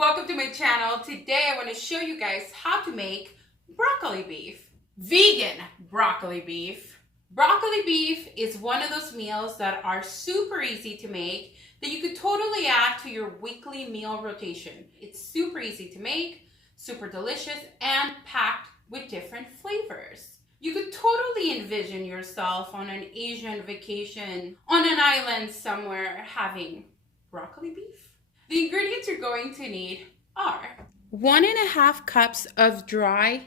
welcome to my channel. Today I want to show you guys how to make broccoli beef. Vegan broccoli beef. Broccoli beef is one of those meals that are super easy to make that you could totally add to your weekly meal rotation. It's super easy to make, super delicious, and packed with different flavors. You could totally envision yourself on an Asian vacation on an island somewhere having broccoli beef. The ingredients you're going to need are 1.5 cups of dry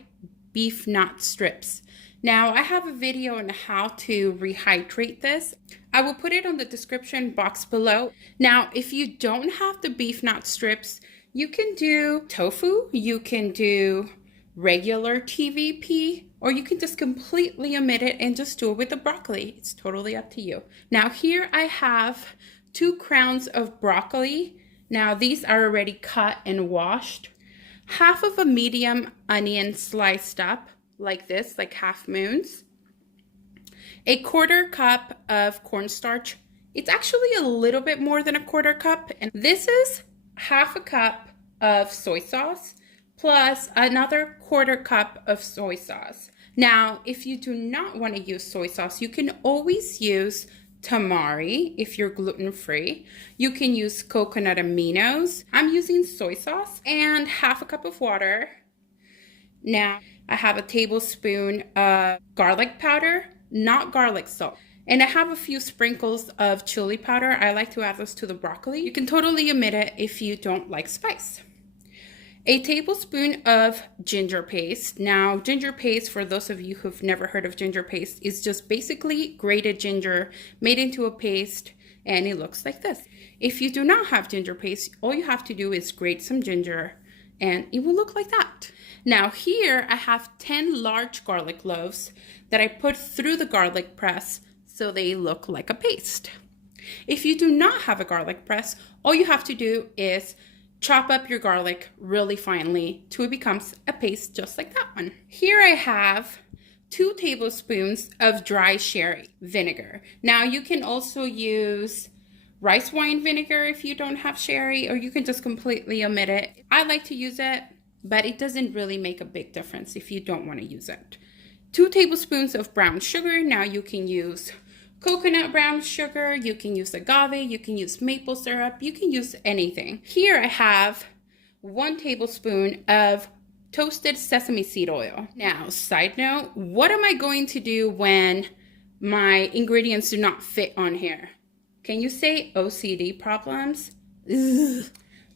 beef nut strips. Now I have a video on how to rehydrate this. I will put it on the description box below. Now, if you don't have the beef nut strips, you can do tofu, you can do regular TVP, or you can just completely omit it and just do it with the broccoli. It's totally up to you. Now here I have 2 crowns of broccoli. Now these are already cut and washed. Half of a medium onion sliced up like this, like half moons. 1/4 cup of cornstarch. It's actually a little bit more than 1/4 cup. And this is 1/2 cup of soy sauce plus another 1/4 cup of soy sauce. Now, if you do not want to use soy sauce, you can always use tamari if you're gluten-free. You can use coconut aminos. I'm using soy sauce and 1/2 cup of water. Now, I have a tablespoon of garlic powder, not garlic salt. And I have a few sprinkles of chili powder. I like to add those to the broccoli. You can totally omit it if you don't like spice. 1 tablespoon of ginger paste. Now, ginger paste, for those of you who've never heard of ginger paste, is just basically grated ginger made into a paste, and it looks like this. If you do not have ginger paste, all you have to do is grate some ginger, and it will look like that. Now here I have 10 large garlic cloves that I put through the garlic press so they look like a paste. If you do not have a garlic press, all you have to do is chop up your garlic really finely till it becomes a paste just like that one. Here I have 2 tablespoons of dry sherry vinegar. Now you can also use rice wine vinegar if you don't have sherry, or you can just completely omit it. I like to use it, but it doesn't really make a big difference if you don't want to use it. 2 tablespoons of brown sugar. Now you can use coconut brown sugar, you can use agave, you can use maple syrup, you can use anything. Here I have 1 tablespoon of toasted sesame seed oil. Now, side note, what am I going to do when my ingredients do not fit on here? Can you say OCD problems? Ugh.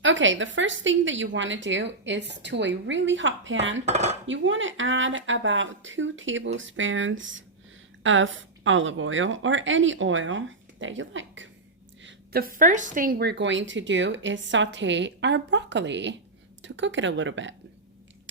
Okay, the first thing that you want to do is, to a really hot pan, you want to add about 2 tablespoons of olive oil or any oil that you like. The first thing we're going to do is saute our broccoli to cook it a little bit.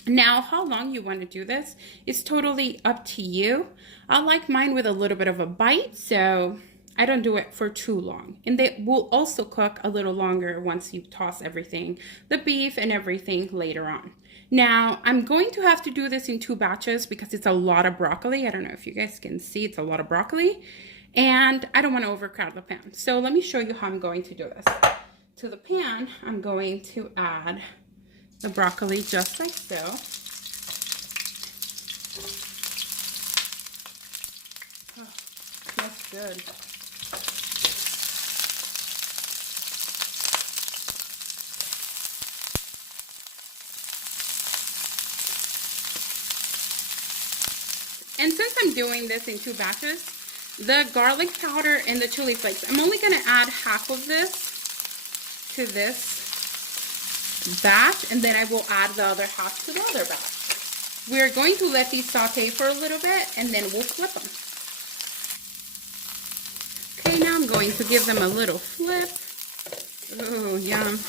Now, how long you want to do this is totally up to you. I like mine with a little bit of a bite, so I don't do it for too long. And they will also cook a little longer once you toss everything, the beef and everything later on. Now, I'm going to have to do this in 2 batches because it's a lot of broccoli. I don't know if you guys can see, it's a lot of broccoli. And I don't want to overcrowd the pan. So let me show you how I'm going to do this. To the pan, I'm going to add the broccoli just like so. Oh, that's good. And since I'm doing this in 2 batches, the garlic powder and the chili flakes, I'm only going to add half of this to this batch, and then I will add the other half to the other batch. We're going to let these saute for a little bit, and then we'll flip them. Okay, now I'm going to give them a little flip. Oh, yum.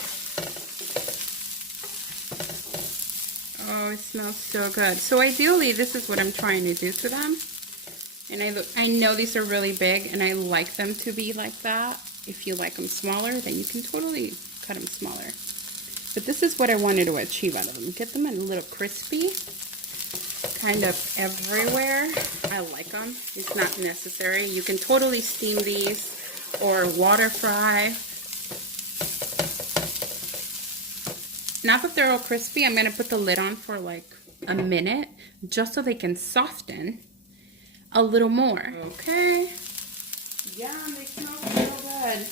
Oh, it smells so good. So ideally, this is what I'm trying to do to them. And I know these are really big, and I like them to be like that. If you like them smaller, then you can totally cut them smaller. But this is what I wanted to achieve out of them. Get them a little crispy, kind of everywhere. I like them. It's not necessary. You can totally steam these or water fry. Now that they're all crispy, I'm going to put the lid on for like a minute just so they can soften a little more. Okay. Yeah, they smell so good.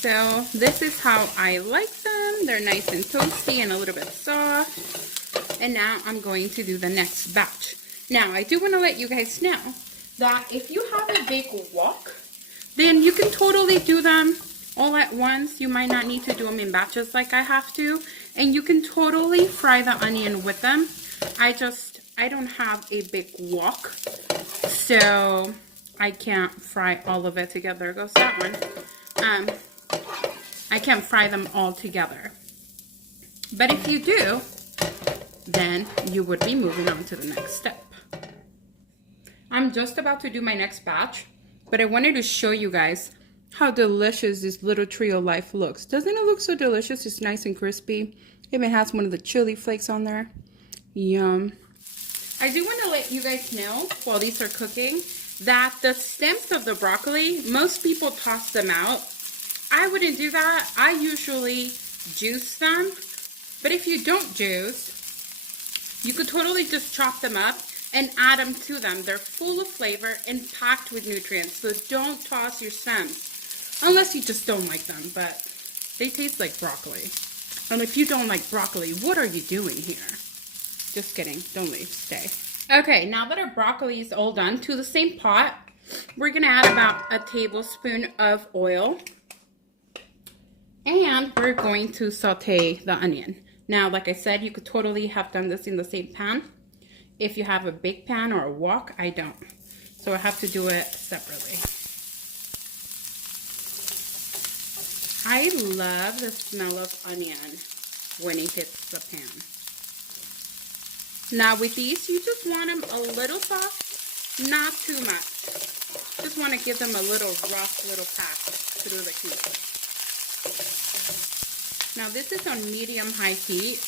So this is how I like them. They're nice and toasty and a little bit soft. And now I'm going to do the next batch. Now I do want to let you guys know that if you have a big wok, then you can totally do them all at once. You might not need to do them in batches like I have to. And you can totally fry the onion with them. I don't have a big wok, so I can't fry all of it together. There goes that one. I can't fry them all together. But if you do, then you would be moving on to the next step. I'm just about to do my next batch, but I wanted to show you guys how delicious this little trio life looks. Doesn't it look so delicious? It's nice and crispy. It even has one of the chili flakes on there. Yum. I do want to let you guys know, while these are cooking, that the stems of the broccoli, most people toss them out. I wouldn't do that. I usually juice them. But if you don't juice, you could totally just chop them up and add them to them. They're full of flavor and packed with nutrients. So don't toss your stems. Unless you just don't like them. But they taste like broccoli. And if you don't like broccoli, what are you doing here? Just kidding. Don't leave. Stay. Okay, now that our broccoli is all done, to the same pot, we're going to add about a tablespoon of oil. And we're going to saute the onion. Now, like I said, you could totally have done this in the same pan. If you have a big pan or a wok, I don't. So I have to do it separately. I love the smell of onion when it hits the pan. Now with these, you just want them a little soft, not too much. Just want to give them a little rough little pass through the heat. Now this is on medium-high heat,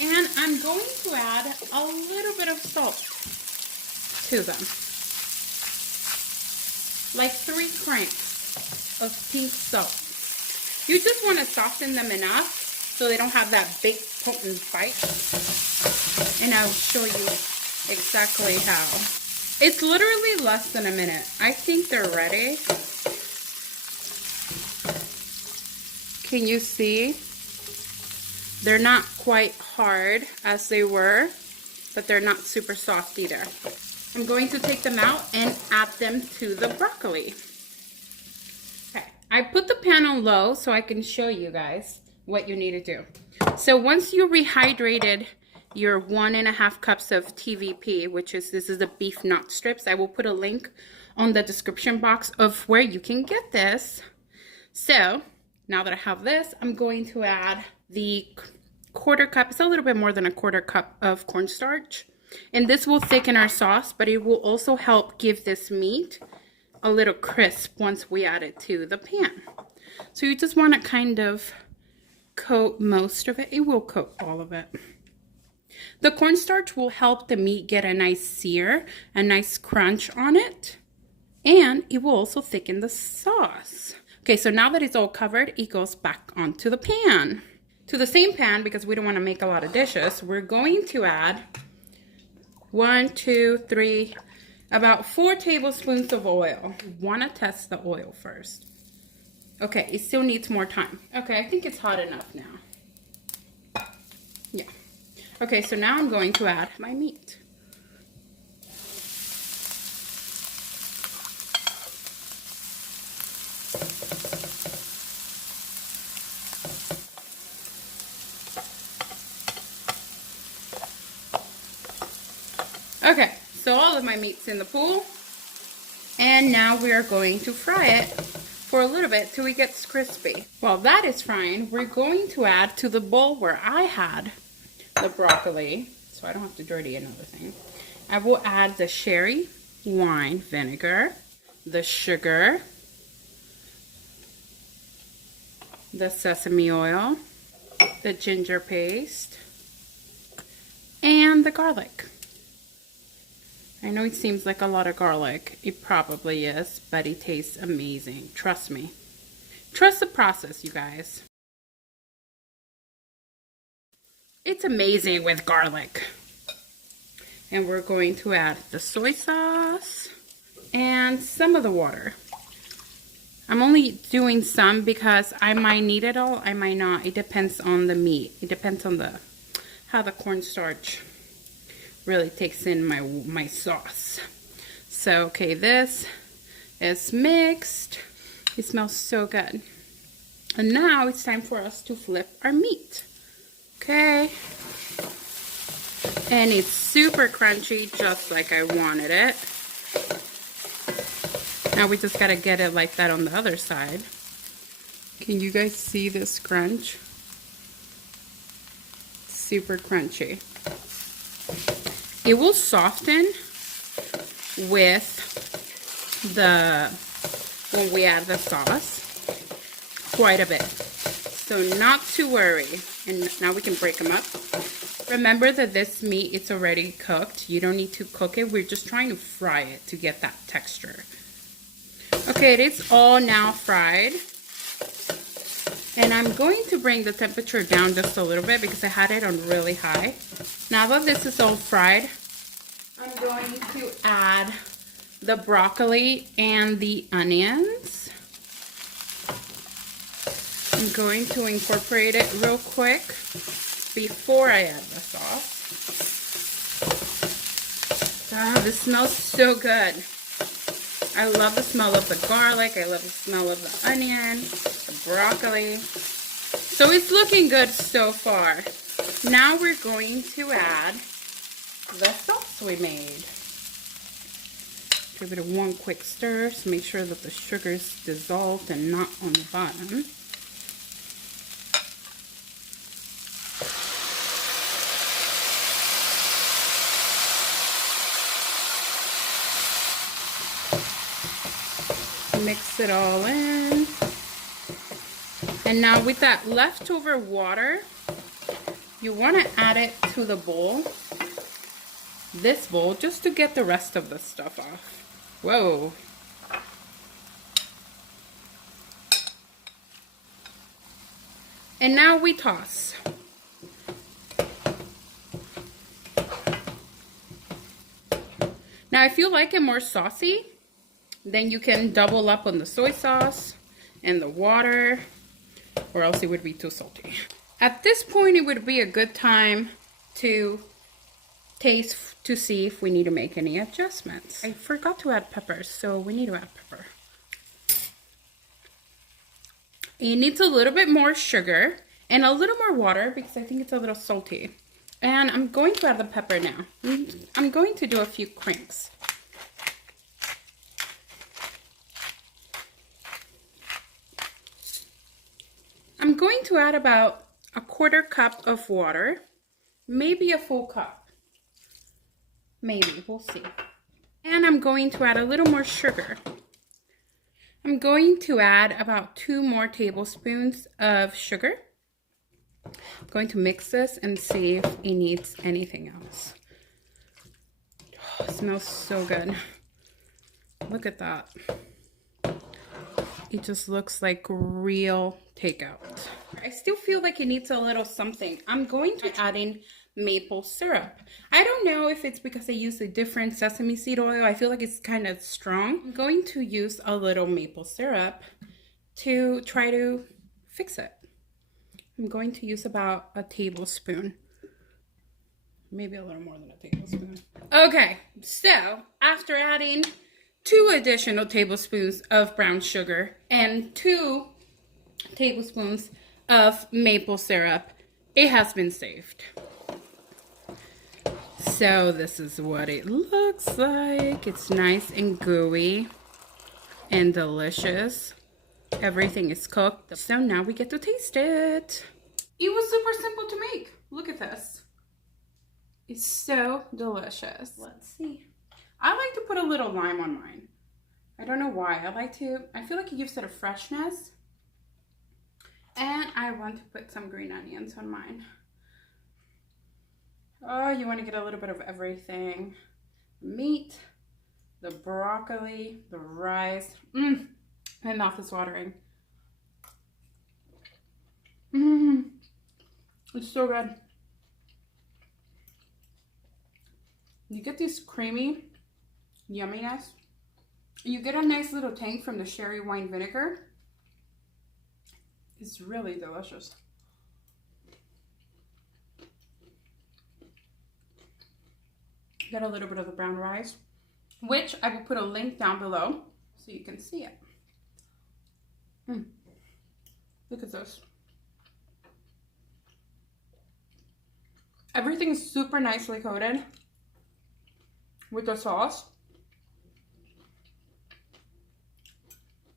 and I'm going to add a little bit of salt to them. Like 3 cranks of pink salt. You just want to soften them enough so they don't have that big potent bite. And I'll show you exactly how. It's literally less than a minute. I think they're ready. Can you see? They're not quite hard as they were, but they're not super soft either. I'm going to take them out and add them to the broccoli. Okay, I put the pan on low so I can show you guys what you need to do. So once you rehydrated your 1.5 cups of TVP, which is, this is the beef nut strips. I will put a link on the description box of where you can get this. So now that I have this, I'm going to add the 1/4 cup, it's a little bit more than a 1/4 cup of cornstarch. And this will thicken our sauce, but it will also help give this meat a little crisp once we add it to the pan. So you just want to kind of coat most of it. It will coat all of it. The cornstarch will help the meat get a nice sear, a nice crunch on it. And it will also thicken the sauce. Okay, so now that it's all covered, it goes back onto the pan. To the same pan, because we don't want to make a lot of dishes, we're going to add 1, 2, 3, about 4 tablespoons of oil. You want to test the oil first. Okay, it still needs more time. Okay, I think it's hot enough now. Yeah. Okay, so now I'm going to add my meat. Okay, so all of my meat's in the pool, and now we are going to fry it for a little bit till it gets crispy. While that is frying, we're going to add to the bowl where I had the broccoli, so I don't have to dirty another thing. I will add the sherry wine vinegar, the sugar, the sesame oil, the ginger paste, and the garlic. I know it seems like a lot of garlic. It probably is, but it tastes amazing. Trust me. Trust the process, you guys. It's amazing with garlic. And we're going to add the soy sauce and some of the water. I'm only doing some because I might need it all, I might not. It depends on the meat. It depends on how the cornstarch really takes in my sauce. So, okay, this is mixed. It smells so good. And now it's time for us to flip our meat. Okay. And it's super crunchy, just like I wanted it. Now we just gotta get it like that on the other side. Can you guys see this crunch? Super crunchy. It will soften with when we add the sauce quite a bit. So not to worry. And now we can break them up. Remember that this meat, it's already cooked. You don't need to cook it. We're just trying to fry it to get that texture. Okay, it is all now fried. And I'm going to bring the temperature down just a little bit because I had it on really high. Now that this is all fried, I'm going to add the broccoli and the onions. I'm going to incorporate it real quick before I add the sauce. Ah, this smells so good. I love the smell of the garlic. I love the smell of the onion, the broccoli. So it's looking good so far. Now we're going to add the sauce we made. Give it one quick stir to make sure that the sugar is dissolved and not on the bottom. Mix it all in. And now with that leftover water, you want to add it to the bowl. This bowl, just to get the rest of the stuff off. Whoa. And now we toss. Now if you like it more saucy, then you can double up on the soy sauce and the water, or else it would be too salty. At this point, it would be a good time to taste to see if we need to make any adjustments. I forgot to add peppers, so we need to add pepper. It needs a little bit more sugar and a little more water because I think it's a little salty. And I'm going to add the pepper now. I'm going to do a few cranks. I'm going to add about a 1/4 cup of water, maybe a full cup. Maybe, we'll see. And I'm going to add a little more sugar. I'm going to add about 2 more tablespoons of sugar. I'm going to mix this and see if it needs anything else. Oh, it smells so good. Look at that. It just looks like real takeout. I still feel like it needs a little something. I'm going to add in maple syrup. I don't know if it's because I use a different sesame seed oil. I feel like it's kind of strong. I'm going to use a little maple syrup to try to fix it. I'm going to use about a tablespoon. Maybe a little more than a tablespoon. Okay, so after adding 2 additional tablespoons of brown sugar and 2 tablespoons of maple syrup, it has been saved. So this is what it looks like. It's nice and gooey and delicious. Everything is cooked. So now we get to taste it. It was super simple to make. Look at this. It's so delicious. Let's see. I like to put a little lime on mine. I don't know why. I feel like it gives it a freshness. And I want to put some green onions on mine. Oh, you want to get a little bit of everything. Meat, the broccoli, the rice. My mouth is watering. It's so good. You get this creamy yumminess. You get a nice little tang from the sherry wine vinegar. It's really delicious. Get a little bit of the brown rice, which I will put a link down below so you can see it. Look at this. Everything's super nicely coated with the sauce.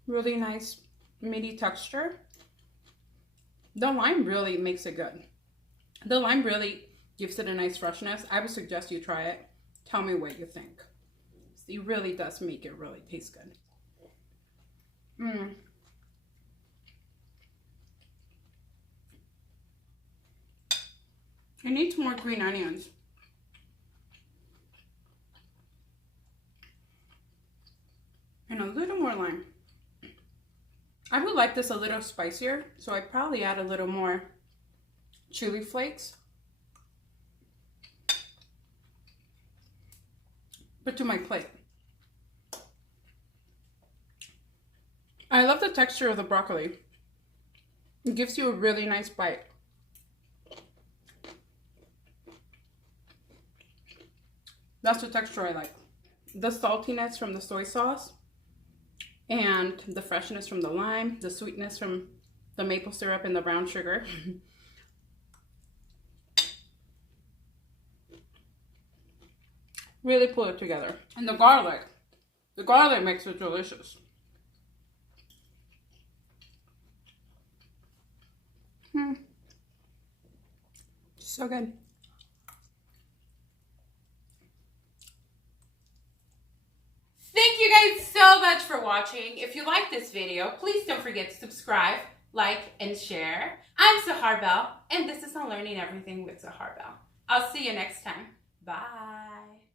Really nice meaty texture. The lime really makes it good. The lime really gives it a nice freshness. I would suggest you try it. Tell me what you think. It really does make it really taste good. It needs more green onions. And a little more lime. I would like this a little spicier, so I'd probably add a little more chili flakes. But to my plate. I love the texture of the broccoli. It gives you a really nice bite. That's the texture I like. The saltiness from the soy sauce and the freshness from the lime, the sweetness from the maple syrup and the brown sugar. Really pull it together. And the garlic makes it delicious. So good. Thank you guys so much for watching. If you like this video, please don't forget to subscribe, like, and share. I'm Sahar Belle, and this is on Learning Everything with Sahar Belle. I'll see you next time. Bye.